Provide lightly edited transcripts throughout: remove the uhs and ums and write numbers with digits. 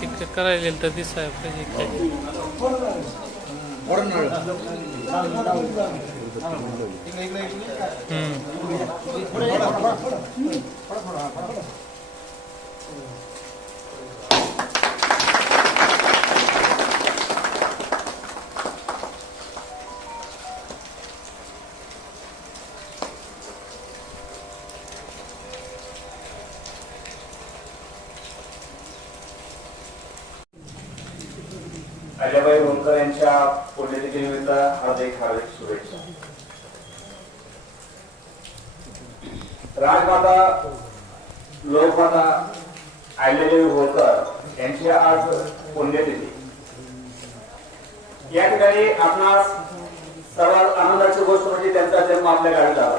तिकडे करायला तर दिसाय पाहिजे. अजयभाई होमकर यांच्या पुण्यतिथीनिमित्त हार्दिक शुभेच्छा. राजमाता लोकमाता अहिल्यादेवी होळकर यांची आज पुण्यतिथी. या ठिकाणी आपणास सर्वात आनंदाची गोष्ट म्हणजे त्यांचा जन्म आपल्या गावी झाला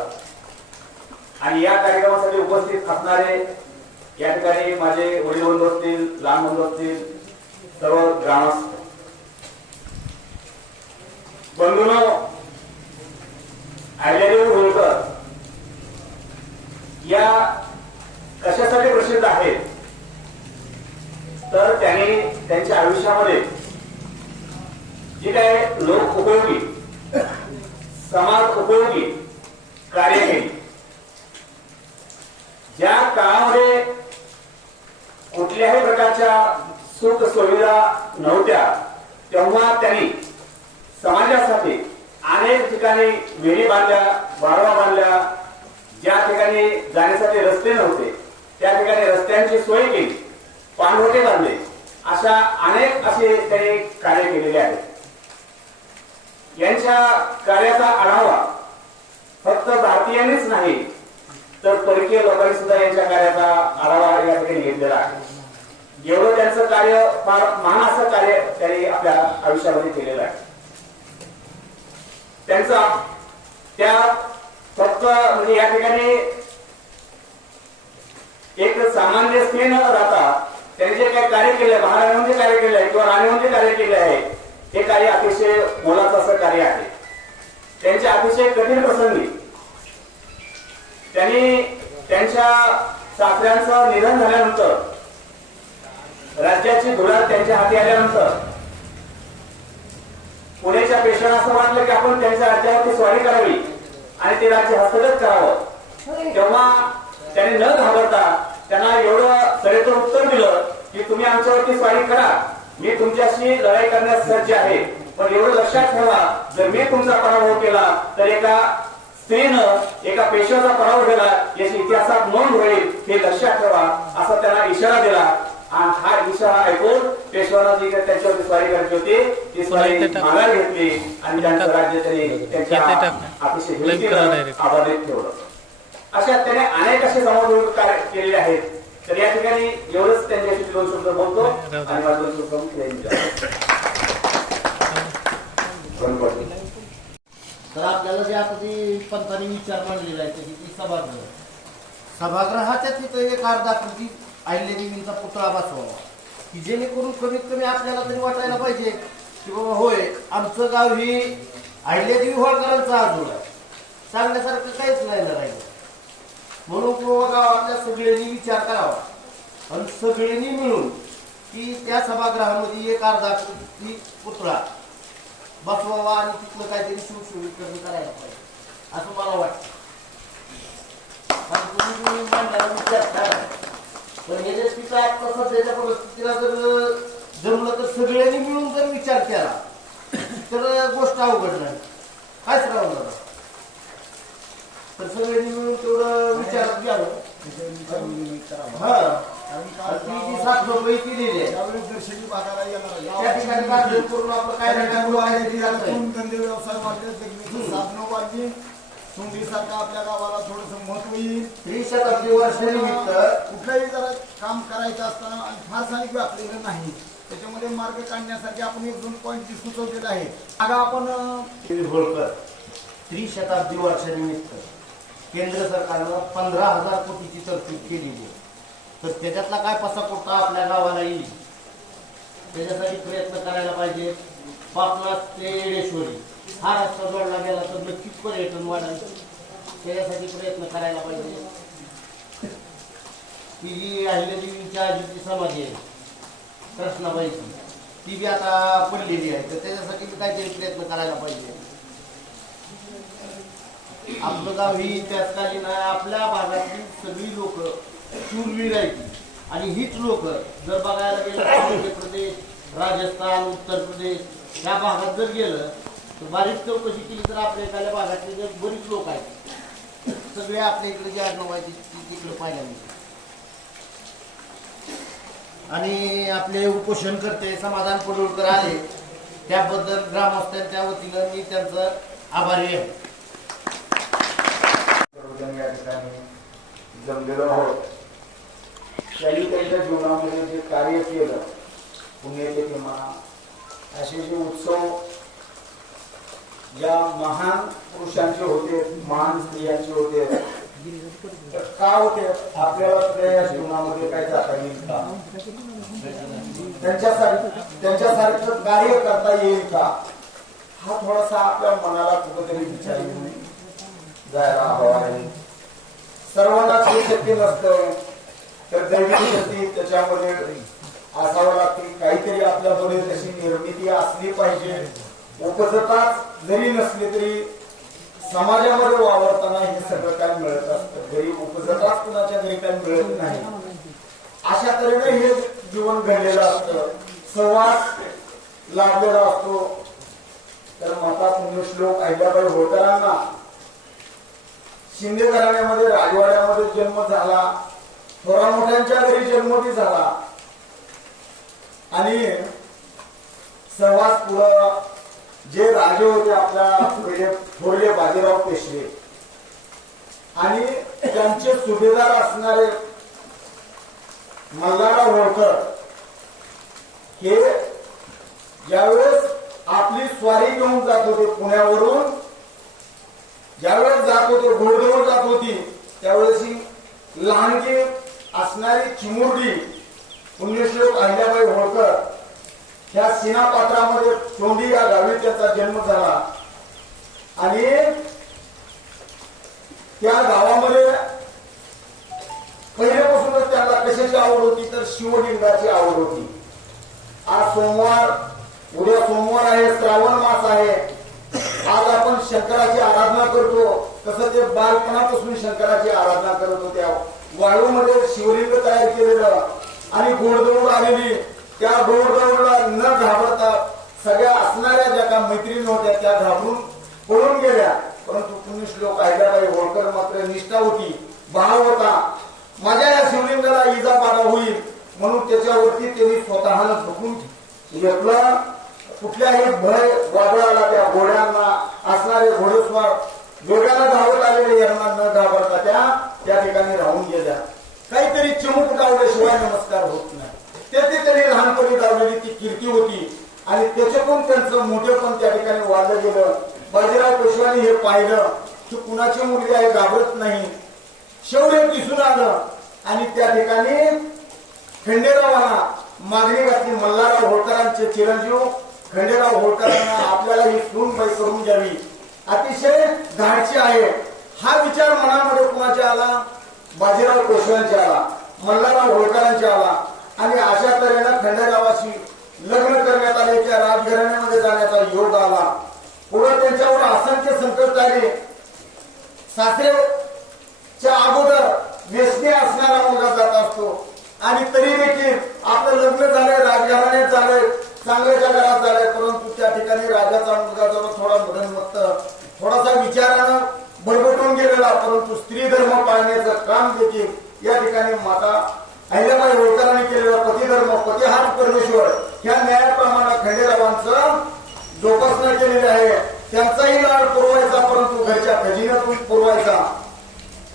आणि या कार्यक्रमासाठी उपस्थित असणारे या ठिकाणी माझे वडील बंधू असतील, लहान बंधू असतील, सर्व ग्रामस्थ बंधूंनो, अहिल्यादेवी होळकर या कशासाठी प्रसिद्ध आहेत तर त्यांनी त्यांच्या आयुष्यामध्ये जे काय लोक उपयोगी, समाज उपयोगी कार्य केली. ज्या काळामध्ये कुठल्याही प्रकारच्या सुख सुविधा नव्हत्या तेव्हा त्यांनी समाजासाठी अनेक ठिकाणी विहिरी बांधल्या, वारवा बांधल्या. ज्या ठिकाणी जाण्यासाठी रस्ते नव्हते त्या ठिकाणी रस्त्यांची सोय केली, पाणवठे बांधले. अशा अनेक असे त्यांनी कार्य केलेले आहेत. यांच्या कार्याचा आढावा फक्त भारतीयांनीच नाही तर परकीय लोकांनी सुद्धा यांच्या कार्याचा आढावा या ठिकाणी घेतलेला आहे. एवढं त्यांचं कार्य, फार महान असं कार्य त्यांनी आपल्या आयुष्यामध्ये केलेलं आहे. त्यांचा त्या फक्त म्हणजे या ठिकाणी एक सामान्य स्त्री न राहता त्यांनी जे काही कार्य केले, महाराजांचे कार्य केले आहे किंवा राणीचे कार्य केले आहे, हे कार्य अतिशय मोलाचं असं कार्य आहे. त्यांच्या अतिशय कठीण प्रसंगी त्यांनी त्यांच्या सासऱ्यांचं निधन झाल्यानंतर, राज्याची धुरा त्यांच्या हाती आल्यानंतर पुण्याच्या पेशाला असं वाटलं की आपण त्यांच्या राज्यावरती स्वारी करावी आणि ते राज्य हस्तगत करावं. तेव्हा त्यांनी न घाबरता त्यांना एवढं सडेतोड उत्तर दिलं की तुम्ही आमच्यावरती स्वारी करा, मी तुमच्याशी लढाई करण्यास सज्ज आहे. पण एवढं लक्षात ठेवा, जर मी तुमचा पराभव केला तर एका स्त्रीनं एका पेशव्याचा पराभव केला याची इतिहासात नोंद होईल, हे लक्षात ठेवा असा त्यांना इशारा दिला. हा इशारा ऐकून पेशवाला जी त्याच्यावरती स्वारी करायची होती ती स्वारी माघार घेतली आणि त्यांचं राज्य त्यांनी त्यांच्या अतिशय आबादित ठेवलं. अशा त्याने अनेक असे समाज कार्य केलेले आहेत. तर या ठिकाणी एवढंच त्यांच्याशी दोन शब्द बोलतो आणि माझं दोन शब्द. तर आपल्याला जे आता ती पंतांनी विचार मांडलेला आहे की सभागृहाच्या तिथे एक अर्धाकृती अहिल्यादेवींचा पुतळा बसवावा की जेणेकरून कमीत कमी आपल्याला तरी वाटायला पाहिजे की बाबा होय, आमचं गाव ही अहिल्यादेवी होळकरांचा आजोळ आहे, सांगण्यासारखं काहीच नाही राहिलं. म्हणून बाबा गावातल्या सगळ्यांनी विचार करावा आणि सगळ्यांनी मिळून की त्या सभागृहामध्ये एक अर्धाकृती पुतळा बसवावा आणि तिथलं काहीतरी सुशोभीकरण करायला पाहिजे असं मला वाटतं. पण हे जे पिता आता सध्याच्या परिस्थितीला जर जमलं तर सगळ्यांनी मिळून जर विचार केला तर गोष्ट अवघड नाही, कायच राहणार. तर सगळ्यांनी मिळून तेवढं विचारात घ्यावं. ती जी साफसफाई केलेली आहे दर्शनी भागाला येणार त्या ठिकाणी बांधून करून आपलं काय धंदे व्यवसाय वाढले, साधनं वाढली, सोंगीसारखं आपल्या गावाला थोडस महत्व येईल. 30 शताब्दी वर्षानिमित्त कुठलंही जरा काम करायचं असताना आणि फार सारी व्यापलेलं नाही, त्याच्यामध्ये मार्ग काढण्यासाठी आपण एक 2 पॉईंट सुचवलेला आहे. आता आपण होळकर 30 शताब्दी वर्षानिमित्त केंद्र सरकारनं 15,000 कोटीची तरतूद केलेली. तर त्याच्यातला काय पसापोटा आपल्या गावाला येईल त्याच्यासाठी प्रयत्न करायला पाहिजे. पापनाथ ते येडेश्वरी हा रस्ता जोडला गेला तर नक्कीच पर्यटन वाढेल, त्याच्यासाठी प्रयत्न करायला पाहिजे. ती जी अहिल्यादेवींच्या आजीची समाधी आहे कृष्णाबाईची, ती बी आता पडलेली आहे. तर त्याच्यासाठी बी काहीतरी प्रयत्न करायला पाहिजे. आपलं गाव ही त्याचकालीन आहे. आपल्या भागातली सगळी लोक शूरवीर आहेत आणि हीच लोक जर बघायला गेलं मध्य प्रदेश, राजस्थान, उत्तर प्रदेश या भागात जर गेलं तर बारीक चौकशी केली तर आपल्या एखाद्या भागातले जर बरीच लोक आहेत सगळे आपल्या इकडे जे आडनाव आहे तिकडे पाहायला मिळते. आणि आपले उपोषण करते समाधान पडुळकर आले त्याबद्दल ग्रामस्थांच्या वतीनं मी त्यांचं आभारी आहे. या ठिकाणी जमलेलो आहोत. त्यांनी त्यांच्या जीवनामध्ये जे कार्य केलं पुण्याचे म्हणा असे जे उत्सव या महान पुरुषांचे होते, महान स्त्रियांचे होते, तर का होते आपल्याला सुद्धा या जीवनामध्ये काय जाता येईल का, त्यांच्यासारखं कार्य करता येईल का, हा थोडासा आपल्या मनाला कुठेतरी विचार येऊन जायला हवा आहे. सर्वांनाच हे शक्य नसतं, तर दैविक शक्ती त्याच्यामध्ये असावं लागते. काहीतरी आपल्यामध्ये तशी निर्मिती असली पाहिजे. उपजताच जरी नसली तरी समाजामध्ये वावरताना हे सगळं काय मिळत असतं. घरी उपजताच कुणाच्या घरी काय मिळत नाही. अशा तऱ्हेने हे जीवन घडलेलं असतं, सहवास लाभलेला असतो. तर माता पुण्यश्लोक अहिल्याबाई होळकरांना शिंदे घराण्यामध्ये राजवाड्यामध्ये जन्म झाला, थोरा मोठ्यांच्या घरी जन्मही झाला आणि सहवास पुढं जे राजे होते आपल्या पहिले थोरले बाजीराव पेशवे आणि त्यांचे सुभेदार असणारे मल्हारराव होळकर हे ज्यावेळेस आपली स्वारी घेऊन जात होते पुण्यावरून, ज्यावेळेस जात होते घोडदौड जात होती, त्यावेळेस ही लहानगी असणारी चिमुरडी पुण्यश्लोक अहिल्याबाई होळकर ह्या सीनापात्रामध्ये चोंडी या गावी त्यांचा जन्म झाला आणि त्या गावामध्ये पहिल्यापासूनच त्यांना कशाची आवड होती तर शिवलिंगाची आवड होती. आज सोमवार, उद्या सोमवार आहे, श्रावण मास आहे. आज आपण शंकराची आराधना करतो, तसं ते बालपणापासून शंकराची आराधना करत होत्या. वाळूमध्ये शिवलिंग तयार केलेलं आणि घोडदौड आलेली, त्या घोडदौडला न घाबरता सगळ्या असणाऱ्या ज्या का मैत्रिणी होत्या त्या घाबरून पळून गेल्या. परंतु पुण्यश्लोक अहिल्याबाई होळकर मात्र निष्ठा होती, भाव होता. माझ्या या शिवलिंगाला इजा बाधा होईल म्हणून त्याच्यावरती त्यांनी स्वतःला झोपून घेतलं. कुठल्याही भय वादळाला त्या घोड्यांना असणारे घोडेस्वार जोड्याला धावत आलेले यांना न घाबरता त्या ठिकाणी राहून गेल्या. काहीतरी चिमूक लावल्याशिवाय नमस्कार होत नाही. ते त्यांनी लहानपणी लावलेली ती कीर्ती होती आणि त्याच्यातून त्यांचं मोठेपण त्या ठिकाणी वाढलं गेलं. बाजीराव पेशव्यांनी हे पाहिलं की कुणाची मुलगी आहे, घाबरत नाही. शौर्य दिसून आलं आणि त्या ठिकाणी खंडेरावांना मागणी घातली. मल्हारराव होळकरांचे चिरंजीव खंडेराव होळकरांना आपल्याला ही सूनबाई करून द्यावी, अतिशय धाडशी आहे. हा विचार मनामध्ये कुणाच्या आला? बाजीराव पेशव्यांच्या आला, मल्हारराव होळकरांच्या आला आणि अशा तऱ्हेनं खंडेरावाशी लग्न करण्यात आले. त्या राजघराण्यामध्ये जाण्याचा योग आला. पुढे त्यांच्यावर असंख्य संकट आले. सासरेच्या अगोदर व्यसनी असणारा मुलगा जात असतो आणि तरी देखील आपलं लग्न झालंय, राजघराण्यात झालंय, चांगल्याच्या घरात झालंय, परंतु त्या ठिकाणी राजाचा मुलगा जवळ थोडा मदनमस्त, थोडासा विचारानं भरभटून गेलेला, परंतु स्त्री धर्म पाळण्याचं काम देखील या ठिकाणी माता अहिल्याबाई होळकरांनी केलेला पतिधर्म, पतिहार परमेश्वर ह्या न्यायाप्रमाणे खंडेरावांचं जोपासना केलेली आहे. त्यांचाही लाड पुरवायचा, परंतु घरच्या खजिन्यातून पुरवायचा.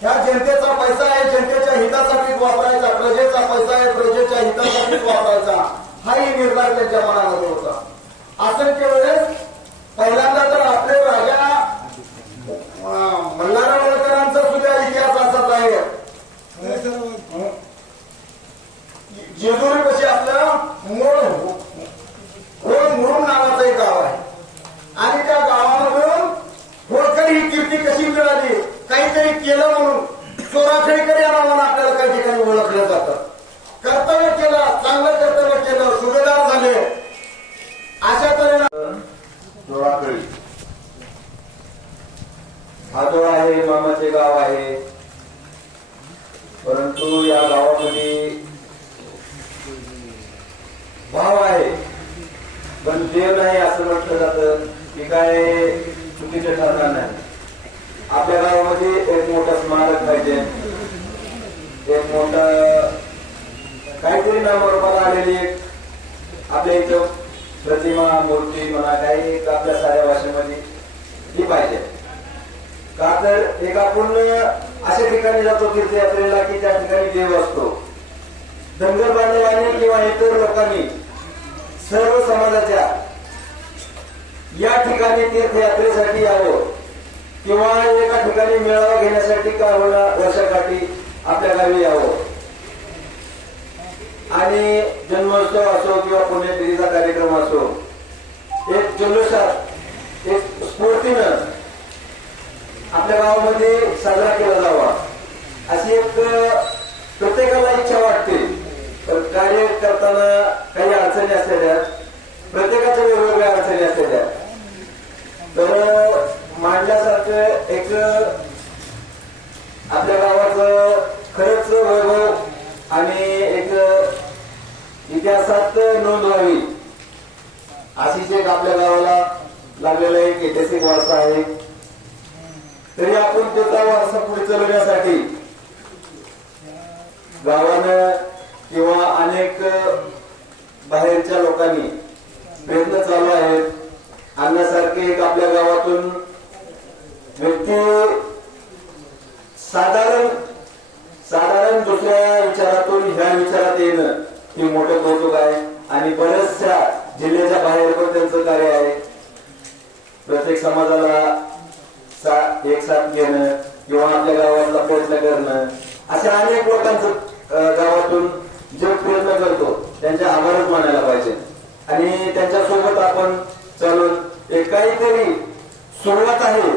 ह्या जनतेचा पैसा आहे, जनतेच्या हितासाठीच वापरायचा. प्रजेचा पैसा आहे, प्रजेच्या हितासाठीच वापरायचा. हाही निर्धार त्यांच्या मनामध्ये होता. असंख्य वेळेस पहिल्यांदा तर आपले राजा मल्हारराव होळकरांचा सुद्धा इतिहास असाच आहे. जेजुरी पाशी आपलं मुरुम नावाचं एक गाव आहे आणि त्या गावामधून होळकर ही कीर्ती कशी मिळाली? काहीतरी केलं म्हणून. चोराखळीकर या नावानं आपल्याला काही ठिकाणी नावाने ओळखले जातात. कर्तव्य केलं, चांगलं कर्तव्य केलं, सुभेदार झाले, अशा तऱ्हेने जोराकळी हा जो आहे मामाचे गाव आहे, परंतु या गावामध्ये भाव आहे पण देव नाही असं म्हटलं जातं की काय चुकीचं ठरणार नाही. आपल्या गावामध्ये एक मोठा स्मारक पाहिजे, एक मोठा काहीतरी नामरूपाला आलेली एक आपल्या इथं प्रतिमा मूर्ती म्हणा काही एक आपल्या साऱ्या भाषेमध्ये ही पाहिजे. का तर एक आपण अशा ठिकाणी जातो तीर्थयात्रेला की त्या ठिकाणी देव असतो. धनगर बांधवांनी किंवा इतर लोकांनी सर्व समाजाच्या या ठिकाणी तीर्थयात्रेसाठी यावं किंवा एका ठिकाणी मेळावा घेण्यासाठी का होणा वर्षाकाठी आपल्या गावी यावं आणि जन्मोत्सव असो किंवा पुण्यतिथीचा कार्यक्रम असो एक जल्लोषात एक स्फूर्तीनं आपल्या गावामध्ये साजरा केला जावा अशी एक प्रत्येकाला इच्छा वाटते. तर कार्य करताना काही अडचणी असलेल्या, प्रत्येकाच्या वेगवेगळ्या अडचणी असलेल्या, तर मांडल्यासारखं एक आपल्या गावाचं खरंच वैभव आणि एक इतिहासात नोंद व्हावी अशीच एक आपल्या गावाला लागलेला एक ऐतिहासिक वारसा आहे. तरी आपण त्याचा वारसा पुढे चालवण्यासाठी गावानं किंवा अनेक बाहेरच्या लोकांनी प्रयत्न चालू आहेत. आणण्यासारखे एक आपल्या गावातून व्यक्ती साधारण दुसऱ्या विचारातून ह्या विचारात येणं हे मोठं कौतुक आहे. आणि बऱ्याचशा जिल्ह्याच्या बाहेर पण त्यांचं कार्य आहे. प्रत्येक समाजाला एक साथ घेणं किंवा आपल्या गावातला प्रयत्न करणं अशा अनेक लोकांचं गावातून जो प्रयत्न करतो त्यांचे आभारच मानायला पाहिजे. आणि त्यांच्यासोबत आपण चालून एक काहीतरी सुरुवात आहे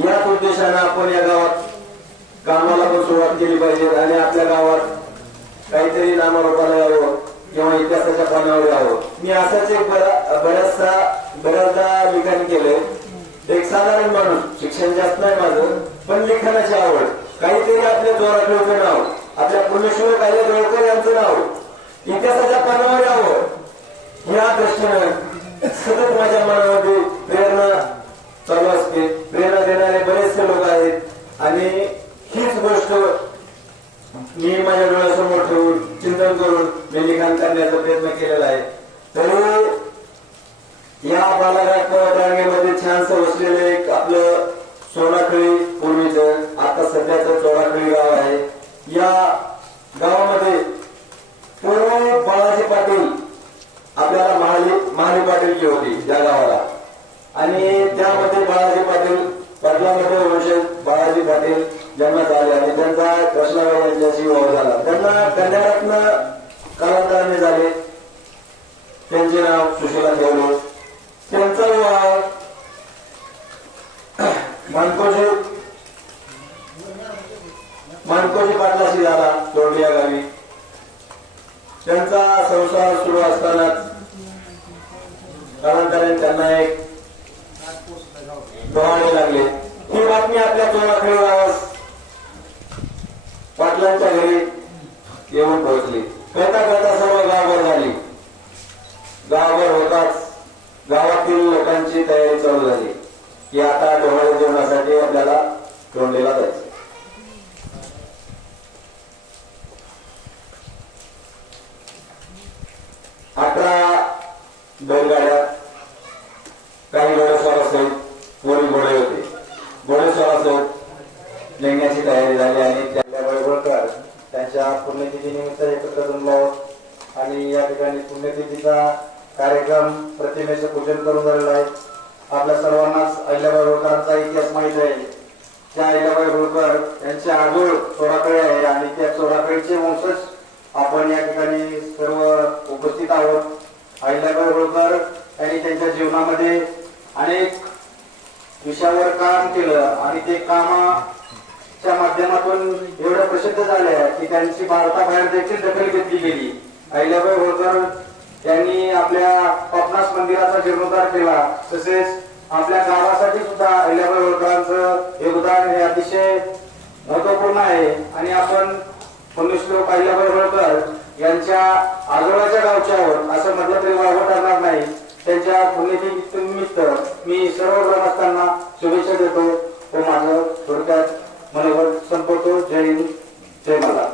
याच उद्देशानं आपण या गावात कामाला पण सुरुवात केली पाहिजे आणि आपल्या गावात काहीतरी नामारूपाला यावं किंवा इतिहासाच्या पानावर यावं. मी असाच एक बऱ्याचदा लिखाण केलंय. एक साधारण माणूस, शिक्षण जास्त नाही माझं, पण लिखाणाची आवड, काहीतरी आपल्या जोराखळीचं नाव, आपल्या पुण्यश्लोक कायले जोडकर यांचं नाव इतिहासाच्या पानावर यावं या दृष्टीनं सतत माझ्या मनामध्ये प्रेरणा चालू असते. प्रेरणा देणारे बरेचसे लोक आहेत आणि हीच गोष्ट मी माझ्या डोळ्यासमोर ठेवून चिंतन करून मी लिखाण करण्याचा प्रयत्न केलेला आहे. तरी या बालाघाट रांगेमध्ये छानसं वसलेलं एक आपलं सोनाखळी पूर्वीचं आता सध्याचं चोराखळी गाव आहे. या गावामध्ये पूर्वी बाळाजी पाटील आपल्याला महाली पाटील जी होती त्या गावाला आणि त्यामध्ये बाळाजी पाटलामध्ये वंशज बाळाजी पाटील जन्मात आले आणि त्यांचा कृष्णाबाई यांच्याशी विवाह झाला. त्यांना कन्यारत्न कालांतराने झाले. त्यांचे नाव सुशीला ठेवले. त्यांचा विवाह मानकोजी पाटलाशी झाला तोंडी या गावी. त्यांचा संसार सुरू असतानाच कालांतराने त्यांना एक डोहाळे लागले. ही बातमी आपल्या चोराखळी गावास पाटलांच्या घरी येऊन पोहोचली. कळता सर्व गावभर झाली. गावभर होताच गावातील लोकांची तयारी चालू झाली की आता डोहाळे जेवणासाठी आपल्याला तोंडीला जायचं. 18 बैलगाड्या, काही घोडेस्वारासहित कोणी घोडे होते. घोडेस्वारासहित निघण्याची तयारी झाली आणि त्याबरोबर त्यांच्या पुण्यतिथीनिमित्त एकत्र जमलो आहोत आणि या ठिकाणी पुण्यतिथीचा कार्यक्रम प्रतिमेचं पूजन करून झालेलं आहे. आपल्या सर्वांनाच अहिल्याबाई होळकरांचा इतिहास माहिती आहे. त्या अहिल्याबाई होळकर यांचे आजोळ चोराखळी आहे आणि त्या चोराखळीचे वंशज आपण या ठिकाणी सर्व उपस्थित आहोत. अहिल्याबाई होळकर यांनी त्यांच्या जीवनामध्ये अनेक विषयावर काम केलं आणि ते च्या माध्यमातून एवढं प्रसिद्ध झाल्या की त्यांची भारताबाहेर देखील दखल घेतली गेली. अहिल्याबाई होळकर यांनी आपल्या पापनास मंदिराचा जीर्णोद्धार केला. तसेच आपल्या गावासाठी सुद्धा अहिल्याबाई होळकरांचं योगदान हे अतिशय महत्वपूर्ण आहे. आणि आपण पुण्यश्लोक अहिल्याबाई होळकर यांच्या आजोळ्याच्या गावच्या आहोत असं म्हटलं तरी वावगं ठरणार नाही. त्यांच्या पुण्यतिथीनिमित्त मी सर्व ग्रामस्थांना शुभेच्छा देतो व माझं थोडक्यात मनोगत संपवतो. जय हिंद, जय मला.